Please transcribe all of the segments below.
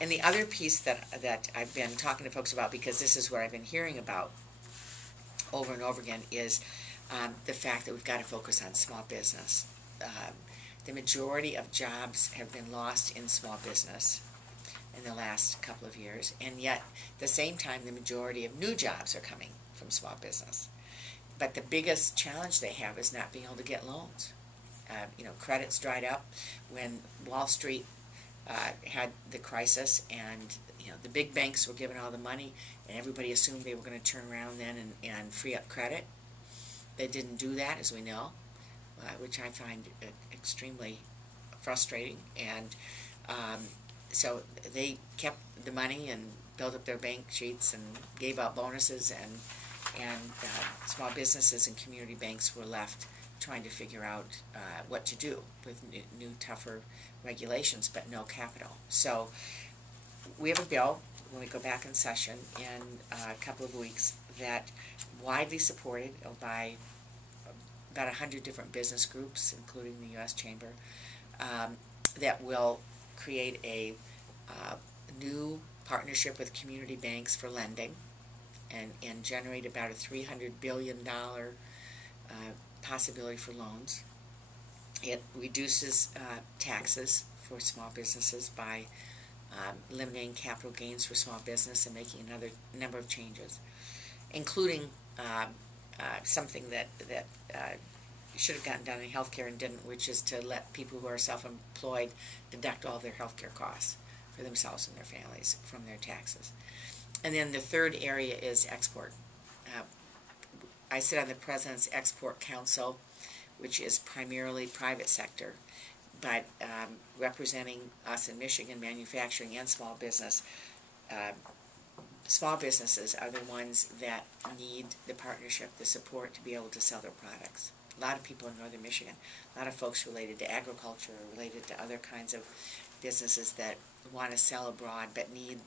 And the other piece that I've been talking to folks about, because this is what I've been hearing about over and over again, is the fact that we've got to focus on small business. The majority of jobs have been lost in small business in the last couple of years, and yet at the same time the majority of new jobs are coming from small business. But the biggest challenge they have is not being able to get loans. Credit's dried up when Wall Street had the crisis, and the big banks were giving all the money, and everybody assumed they were going to turn around then and free up credit. They didn't do that, as we know, which I find extremely frustrating. And so they kept the money and built up their bank sheets and gave out bonuses, and small businesses and community banks were left trying to figure out what to do with new tougher regulations, but no capital. So we have a bill when we go back in session in a couple of weeks that widely supported by about 100 different business groups, including the U.S. Chamber, that will create a new partnership with community banks for lending and generate about a $300 billion possibility for loans. It reduces taxes for small businesses by eliminating capital gains for small business and making another number of changes, including something that should have gotten done in healthcare and didn't, which is to let people who are self-employed deduct all their healthcare costs for themselves and their families from their taxes. And then the third area is export. I sit on the President's Export Council, which is primarily private sector, but representing us in Michigan, manufacturing and small business. Small businesses are the ones that need the partnership, the support to be able to sell their products. A lot of people in northern Michigan, a lot of folks related to agriculture, related to other kinds of businesses that want to sell abroad but need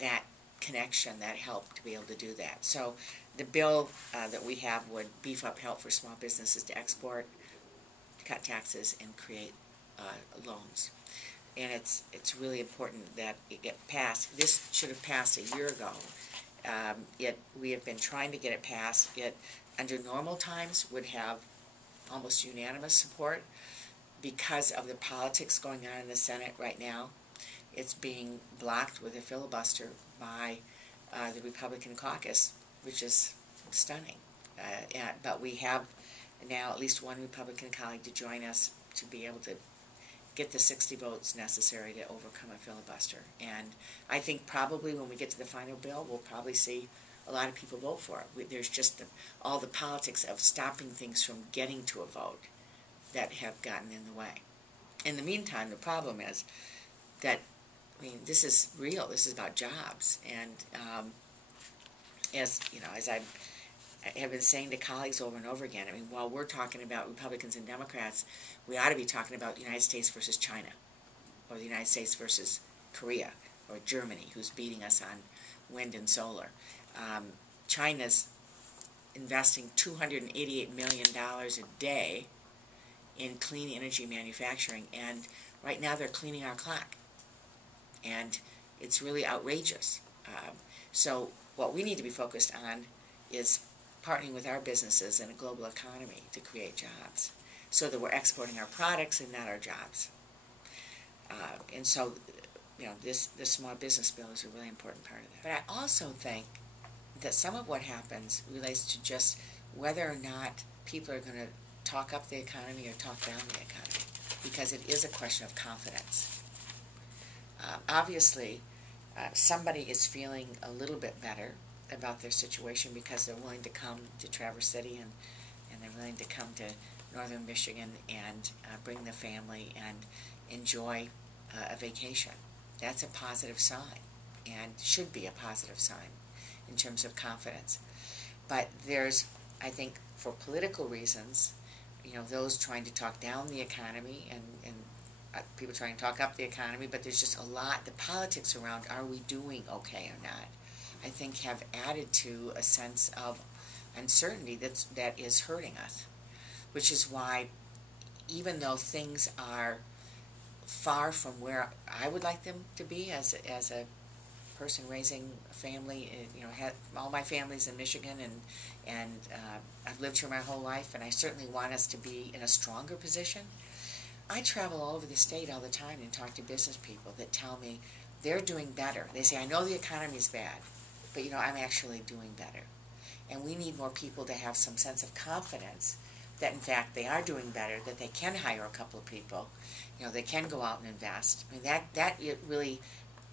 that connection, that help to be able to do that. So the bill that we have would beef up help for small businesses to export, cut taxes, and create loans. And it's really important that it get passed. This should have passed a year ago. We have been trying to get it passed. It, under normal times, would have almost unanimous support. Because of the politics going on in the Senate right now, it's being blocked with a filibuster by the Republican caucus, which is stunning. But we have now at least one Republican colleague to join us to be able to get the 60 votes necessary to overcome a filibuster. And I think probably when we get to the final bill, we'll probably see a lot of people vote for it. There's just all the politics of stopping things from getting to a vote that have gotten in the way. In the meantime, the problem is that, this is real. This is about jobs. And as I have been saying to colleagues over and over again, while we're talking about Republicans and Democrats, we ought to be talking about the United States versus China, or the United States versus Korea, or Germany, who's beating us on wind and solar. China's investing $288 million a day in clean energy manufacturing, and right now they're cleaning our clock. And it's really outrageous. So what we need to be focused on is partnering with our businesses in a global economy to create jobs, so that we're exporting our products and not our jobs. And so, this small business bill is a really important part of that. But I also think that some of what happens relates to just whether or not people are going to talk up the economy or talk down the economy, because it is a question of confidence. Obviously, somebody is feeling a little bit better about their situation because they're willing to come to Traverse City and they're willing to come to northern Michigan and bring the family and enjoy a vacation. That's a positive sign, and should be a positive sign in terms of confidence. But there's, I think, for political reasons, those trying to talk down the economy and people trying to talk up the economy, but there's just a lot, the politics around are we doing okay or not, I think have added to a sense of uncertainty that is hurting us, which is why even though things are far from where I would like them to be as a person raising a family. All my family's in Michigan, and I've lived here my whole life, and I certainly want us to be in a stronger position. I travel all over the state all the time and talk to business people that tell me they're doing better. They say, I know the economy's bad, but I'm actually doing better. And we need more people to have some sense of confidence that in fact they are doing better, that they can hire a couple of people, they can go out and invest. I mean, that it really,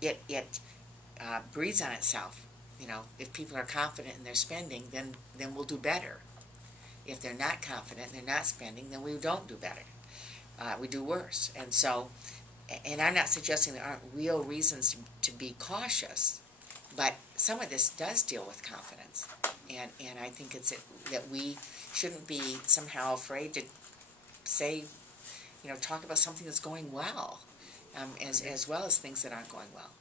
it breeds on itself. If people are confident in their spending, then we'll do better. If they're not confident and they're not spending, then we don't do better. We do worse. And so, and I'm not suggesting there aren't real reasons to be cautious, but some of this does deal with confidence. And I think it's that we shouldn't be somehow afraid to say, talk about something that's going well, as well as things that aren't going well.